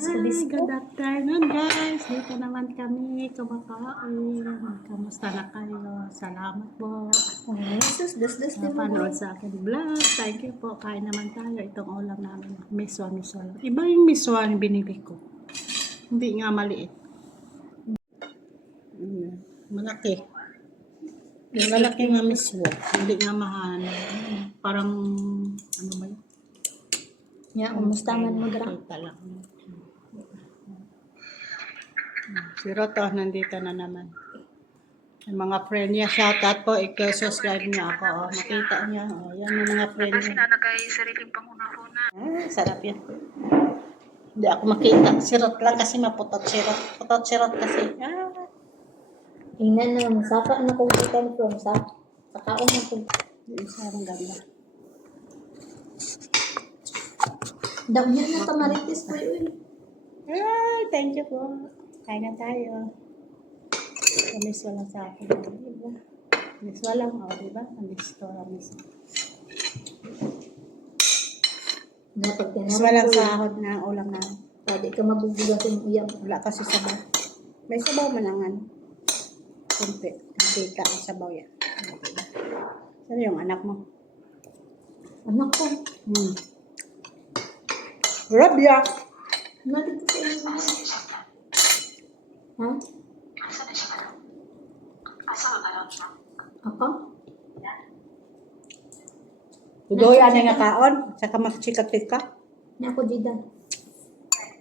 Hi, good afternoon guys. Dito naman kami kumakain. Kamusta na kayo? Salamat po. Jesus, das din mo. Napanood sa akin vlog. Thank you po. Kain naman tayo. Itong ulam namin. Miswa lang. Iba yung miswa yung binili ko. Hindi nga maliit. Malaki. Malaki nga miswa. Hindi nga mahal. Parang ano ba yun? Ya, kumusta man mo dra? Kita lang. Si Roto, nandito na naman. Yung mga friend niya, shoutout po, i-subscribe niya ako. Oh, makita niya. Oh, yan yung mga friend Kasi niya. nanagay sariling panghuna-huna. Sarap yan. Hindi ako makita. Sirot lang kasi maputot sirot. Putot sirot kasi. Ingnan na, saka na kong ikan from sa kaon na kong. Yung sarang ganda. Damyan na tamaritis po yun. Ay, thank you po. Kain na tayo. Miss lang sa akin. Diba? Miss lang. O, diba? Miss ko lang. Miss lang sa ahod na ulam na. Pwede ka magugulat yung uyam. Wala kasi sabaw. May sabaw man ang ano. Kunti. Kunti ka ang sabaw yan. Saan yung anak mo? Anak ko. Rabia! Nandito sa inyo. Ha? Asa na siya? Asa ka lang siya? Ako? Tudoy anay nga kaon. Saka magsikat-fit ka. Na ako dida.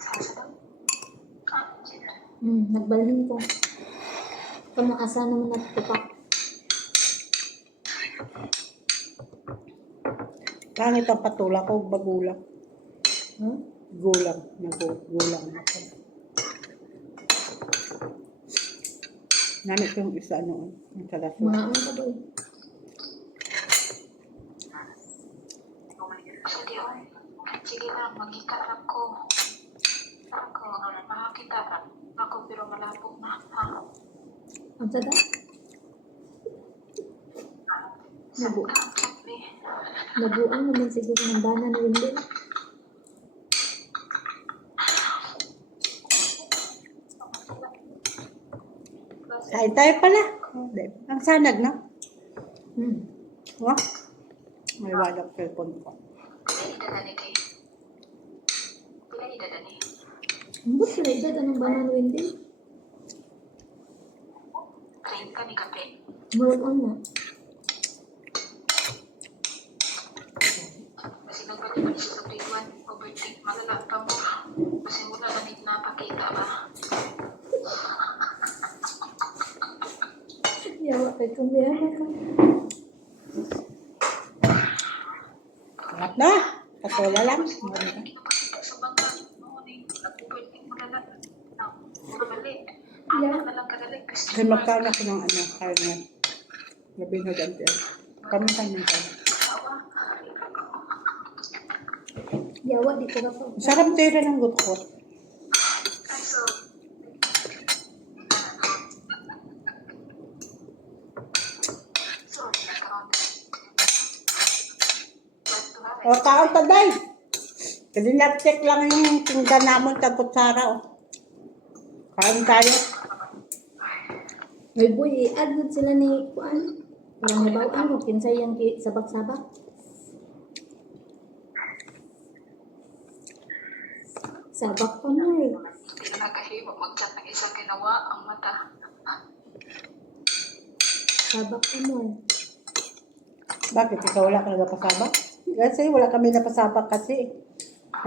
Asa daw? Nagbalhin ko. Kung asa naman nagtupak. Pangit ang patula ko. Bagulang. Huh? Gulang. Nagulang ako. Namit yung isa noon. Yung kalasyon. Mga ano ka ba? Sige, oy. Sige lang, magkita lang ko. Ako, makakita lang. Ako, pero malapot na. Ha? Ang sada? Nabu. Sabi. Nabuang naman siguro ng bana na rin din. Kain tayo pala. Ang sanag na. Nga? May walang cellphone ko. Pila idadani kay? Pila idadani? Ba't sila edad anong bana na rin din? Train ka ni kape. Murag on na. Kasi nagbalik siya sa grade 1. Overthink, malala pa mo. Kasi mula ganit na pakita ba? Yawa kay kumiyama ka. Lahat na. Patula lang. Kinapakita sa bangka. Morning. Nag-overthink mo na lang. Puro mali. Yeah. Ano na lang kadali. Kasi magkaon ako ng ano, kaya nga. Gabi na ganti. Pamintan. Yawa di ko ka pa. Sarap tayo ng gutkot. O, kaon taday. Kasi na-check lang yung tinggan namon sa kutsara. O. Kain tayo. May boy, i-add mo sila ni Kuan. Para mabawaan mo, kinsay yung sabak-sabak. Sabak pa mo eh. Hindi na nakahimo. Mag-chat ng isang ginawa ang mata. Sabak pa mo eh. Bakit? Ikaw wala ka nagpasabak? Kasi wala kami napasabak kasi.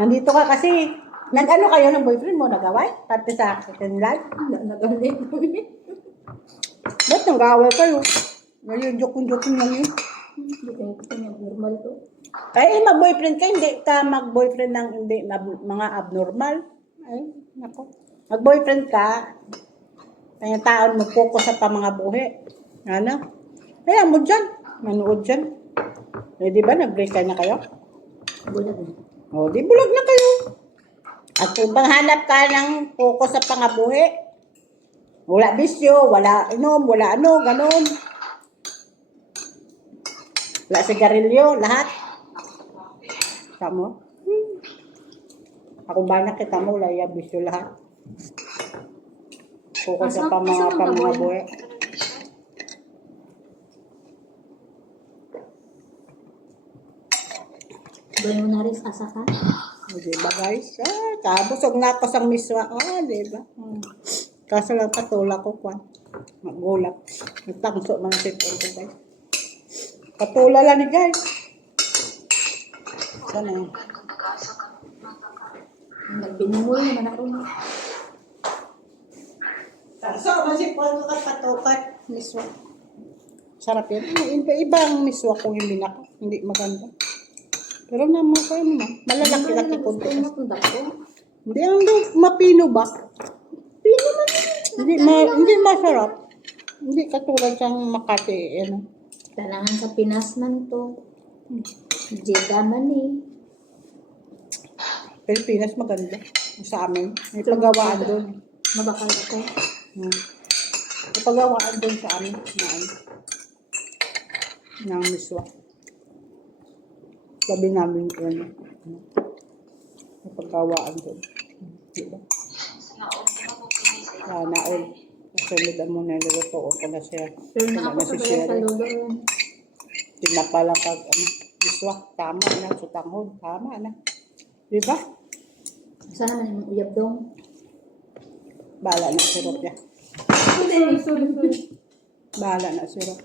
Nandito ka kasi. Nag-ano kayo ng boyfriend mo? Nag-away? Parte sa akin live? Nagalit mo eh. Ba't nag-away kayo? Ngayon, joke-joke lang yun. Hindi kayo kita niya normal to. Ay, mag-boyfriend ka, hindi ka mag-boyfriend ng hindi, mga abnormal. Ay, nako. Mag-boyfriend ka, kaya taon mo focus sa mga buhi. Ano? Kaya mo dyan. Manood dyan. Eh, di ba, nag-break ka na kayo? Bulag eh. O, di bulag na kayo. At kung hanap ka ng focus sa pangabuhi, wala bisyo, wala inom, wala ano, ganun. Wala sigarilyo, lahat. Tamo? Ako ba nakita mo, laya, bisyo lahat. Focus sa Asa mga man gaboy? buhay. Boy mo na rin asa ka? Diba guys? Kabusog na ako sa miswa. Diba? Kaso lang patula ko, kwan. Magulap. Nagtangso mga sipon ko, guys. Patula lang ni guys. Sana yun. Nagbinimol naman ako. So, masipon ko ka patukat. Miswa. Sarap yun. Ibang miswa kung hindi naka. Hindi maganda. Pero naman ko yun naman. Malalaki-laki ko. Gusto mo kung dako? Hindi ang mapino ba? Pino man Hindi masarap. Hindi katulad siyang Makati. Ano. Kailangan sa Pinas man to. Jeda man eh. Pilipinas maganda. Sa amin. May pagawaan doon. Mabakal ako. May pagawaan doon sa amin. Na ano. Ng miswa. Sabi namin yun. May pagawaan doon. Diba? Naol. Kasunod mo na niluto ko na siya. Pero na ako sa bayan sa lugar yun. Tinapala kag miswa. Tama na. Sutanghod. Tama na. Diba? Sana man yung uyab dong. Bahala na sirop niya. Sorry. Bahala na sirop.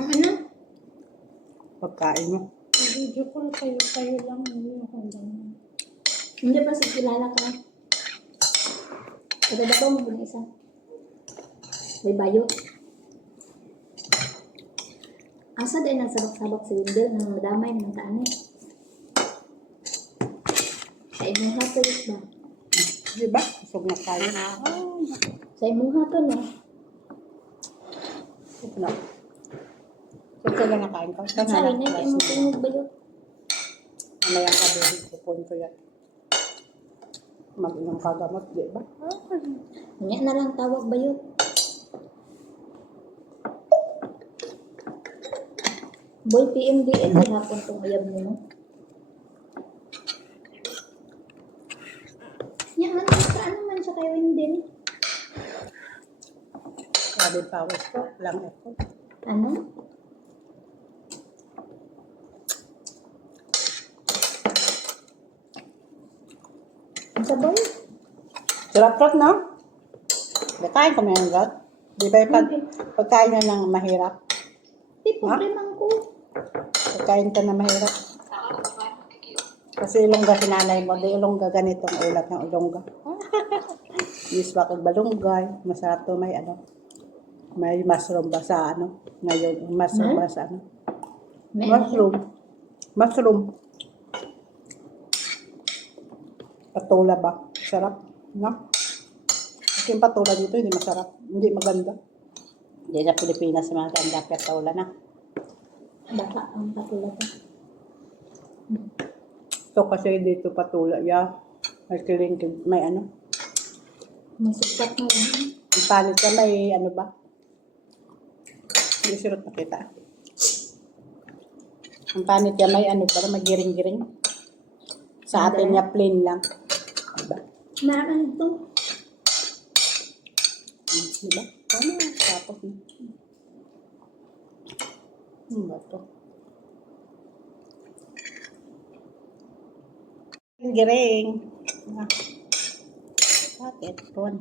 Ano? Pagkain mo. Video call kayo lang. Hindi pa si kilala ka. Pagkadabaw mo na isa. May bayo. Asa din ang sabak-sabak si Wendell na madamay ng taan eh. Sa imong hatol ba? Diba? Kusog na tayo. Sa imong hatol no? No. Ito lang nakain ko. Sa rin na imong tingog bayo. Mamaya ka doon. Kupon ko yan. Mag-inom ka gamot, diba? Kanya na lang tawag bayo. Boy, PMDL hapon tong uyab mo no? Yan, ano man siya kay Wendell? Sabi pawis ko. Lang ako. Ano? Ang sabaw? Sarap-sarap na. Kain ko may hanggat. Di ba yung pagkain na ng mahirap? Di, problema ko. Pagkain ka na mahirap. Kasi ilongga sinanay mo. Di ilongga ganitong ulat ng ilongga. Miswa kag balunggay. Masarap to may ano. May mushroom ba sa ano? Ngayon, mushroom ba sa ano? May Mushroom. Patula ba? Sarap. No? Kasi yung patula dito, hindi masarap. Hindi maganda. Hindi sa Pilipinas, mga ganda patula na. Baka ang katulad ko. So, kasi dito patula, yeah. May kiling, may ano. May sukat na rin. Ang panit ka, may ano ba? Hindi sirot nakita. Ang panit ka, may ano ba? May giring-giring. Sa atin niya, plain lang. Diba? Meron ito. Diba? Ano? Tapos na. Ano ba ito? Giring. Ah. Bakit? Ron.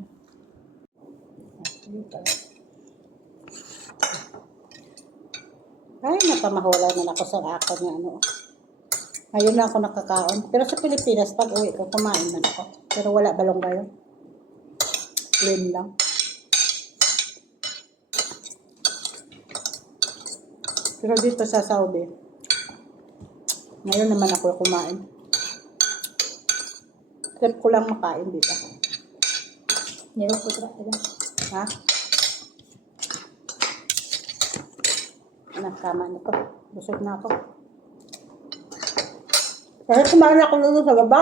Ay, napamahulay man ako sa ako na ano. Ngayon na ako nakakaon. Pero sa Pilipinas, pag uwi ko, kumain man ako. Pero wala balong-bayo. Plain lang. Pero dito sa Saudi, ngayon naman ako kumain. Trip ko lang makain dito. Meron ko talaga. Ha? Tama na to. Busog na ako. Kasi kumain ako doon sa baba.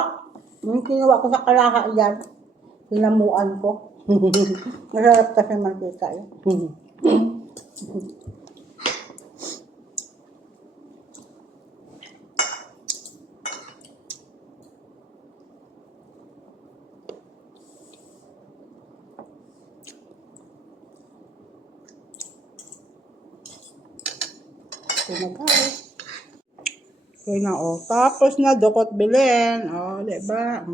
Yung kinuha ko sa kalaha yan. Tinamuan ko. Masarap kasi mantika yun. piraso na guys. Okay na, oh. Tapos na, dukot bilhin. Oh, diba?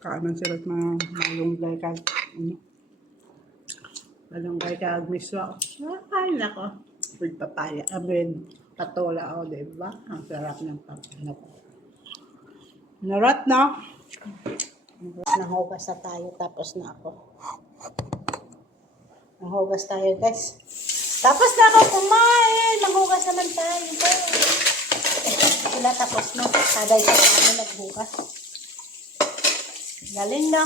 Kaanan sila na malunggay ka. Malunggay ka, miswa. Ay, nako. With papaya. With patola, oh, diba? Ang sarap ng papaya. Narat na. Nanghugas na tayo, tapos na ako. Nanghugas tayo, guys. Tapos na ako kumain. Nanghugas naman tayo, guys. Sila tapos na. Taday sa kami naghugas. Galing na.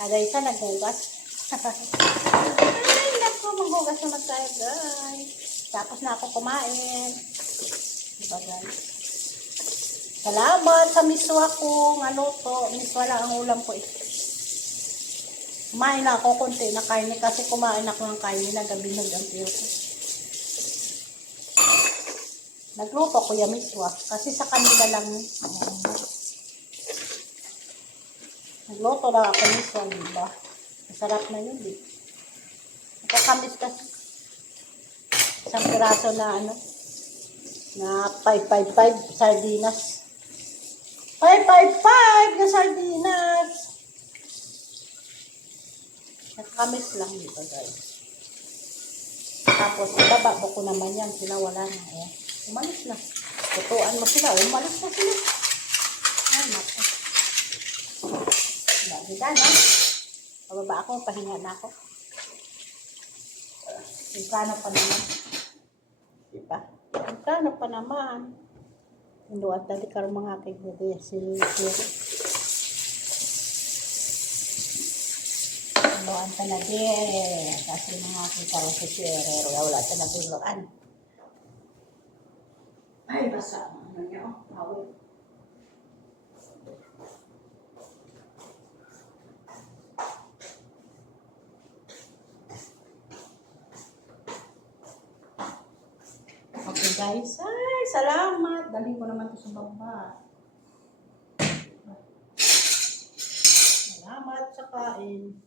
Taday sa naghugas. Ay, naku, manghugas naman tayo, guys. Tapos na ako kumain. Diba, guys? Salamat sa miswa ko. Ano to? Miswa lang ang ulam ko eh. Kumain na ako konti na kainin kasi kumain ako ng kainin na gabi nag-ampiro ko. Nagluto ko yung miswa kasi sa kanila lang. Nagluto lang ako miswa, diba? Masarap na yun, di. Nakakamis kasi. Isang piraso na ano, na 555 sardinas. 555 na sardinas. Nakamis lang dito, guys. Tapos, ibaba ko naman yan. Sila wala na. Eh. Umalis na. Tutuan mo sila. Umalis na sila. Ay, naku. Diba na? Pababa ako. Pahinga na ako. Magkano pa naman? Diba? Magkano pa naman? Hinduan tadi karong mga kaibigan si Siri. Hinduan ta na din. Kasi mga kaibigan si Siri. Wala ta na hinduan. Ay, basa. Ano niya? Awit. Okay guys, ay salamat. Dalhin ko naman ito sa baba. Salamat sa kain.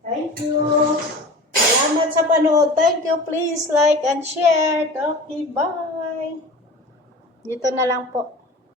Thank you. Salamat sa panood. Thank you. Please like and share. Okay, bye. Dito na lang po.